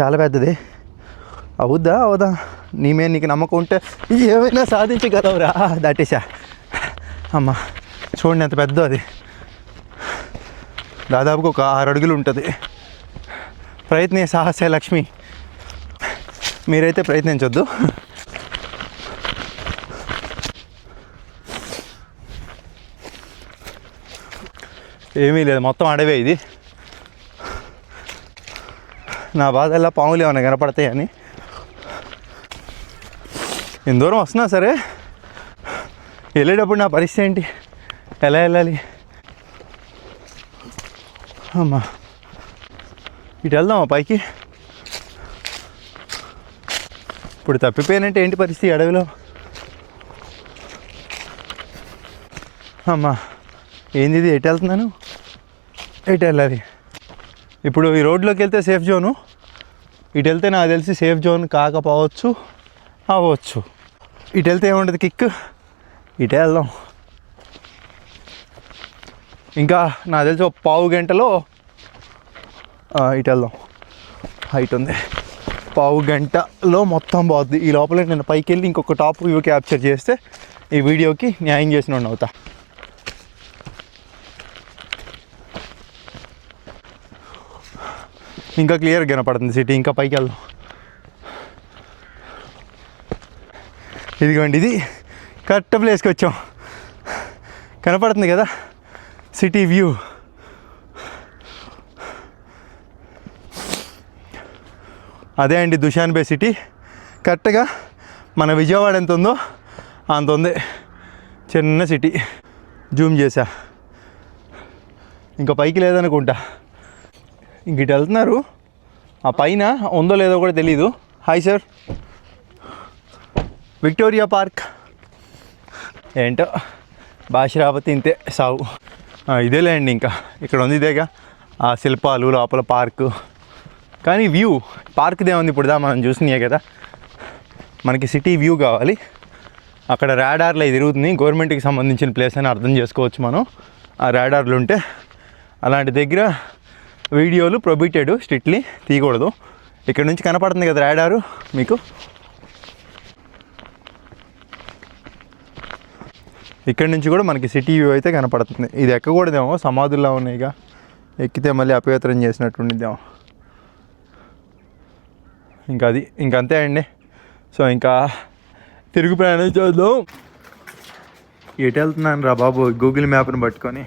చాలా పెద్దది. అవుద్దా? అవుదా? నీ మీద నీకు నమ్మకం ఉంటే ఏమైనా సాధించగలవురా? దాటేసా అమ్మ చూడండి ఎంత పెద్ద అది. దాదాపుగా ఒక ఆరు అడుగులు ఉంటుంది. ప్రయత్నే సాహసే లక్ష్మి. మీరైతే ప్రయత్నించొద్దు. ఏమీ లేదు మొత్తం అడవే ఇది. నా బాధ ఎలా పాములు ఏమైనా కనపడతాయని. ఇంత దూరం వస్తున్నా సరే వెళ్ళేటప్పుడు నా పరిస్థితి ఏంటి? ఎలా వెళ్ళాలి? అమ్మా ఇటు వెళ్దామా పైకి? ఇప్పుడు తప్పిపోయానంటే ఏంటి పరిస్థితి అడవిలో? అమ్మా ఏంది ఇది? ఎటు వెళ్తున్నాను? ఎటు వెళ్ళాలి? ఇప్పుడు ఈ రోడ్లోకి వెళ్తే సేఫ్ జోను ఇటు వెళ్తే నాకు తెలిసి సేఫ్ జోన్ కాకపోవచ్చు అవ్వచ్చు. ఇటు వెళ్తే ఏముండదు కిక్ ఇటే వెళ్దాం. ఇంకా నాకు తెలిసి ఒక పావు గంటలో ఇటు వెళ్దాం. హైట్ ఉంది. పావు గంటలో మొత్తం బాగుంది ఈ లోపల నేను పైకి వెళ్ళి ఇంకొక టాప్ వ్యూ క్యాప్చర్ చేస్తే ఈ వీడియోకి న్యాయం చేసిన అవుతా. ఇంకా క్లియర్ కనపడుతుంది సిటీ ఇంకా పైకి వెళ్దాం. ఇదిగోండి ఇది కరెక్ట్ ప్లేస్కి వచ్చాం. కనపడుతుంది కదా? సిటీ వ్యూ అదే అండి దుషాన్ బే సిటీ కరెక్ట్గా మన విజయవాడ ఎంత ఉందో అంత ఉంది. చిన్న సిటీ జూమ్ చేశా. ఇంకా పైకి లేదనుకుంటా. ఇంక ఇటు వెళ్తున్నారు. ఆ పైన ఉందో లేదో కూడా తెలీదు. హాయ్ సార్ విక్టోరియా పార్క్ ఏంటో? భాష ఇంతే సావు. ఇదేలే ఇదేలేండి ఇంకా. ఇక్కడ ఉంది ఇదేగా. ఆ శిల్పాలు లోపల పార్కు. కానీ వ్యూ పార్క్దే ఉంది ఇప్పుడు దా మనం చూసినాయే కదా. మనకి సిటీ వ్యూ కావాలి. అక్కడ రాడార్లు అవి తిరుగుతుంది గవర్నమెంట్కి సంబంధించిన ప్లేస్ అని అర్థం చేసుకోవచ్చు మనం. ఆ రాడార్లు ఉంటే అలాంటి దగ్గర వీడియోలు ప్రొబిటెడ్ స్ట్రిక్ట్లీ తీయకూడదు. ఇక్కడ నుంచి కనపడుతుంది కదా రాడారు మీకు? ఇక్కడ నుంచి కూడా మనకి సిటీ వ్యూ అయితే కనపడుతుంది. ఇది ఎక్కకూడదేమో సమాధుల్లో ఉన్నాయిగా. ఎక్కితే మళ్ళీ అపవిత్రం చేసినట్టుండిద్దాం ఇంకా అది ఇంకంతే అండి. సో ఇంకా తిరుగు ప్రయాణం చేద్దాం. ఎటు వెళ్తున్నాను రా బాబు? గూగుల్ మ్యాప్ని పట్టుకొని.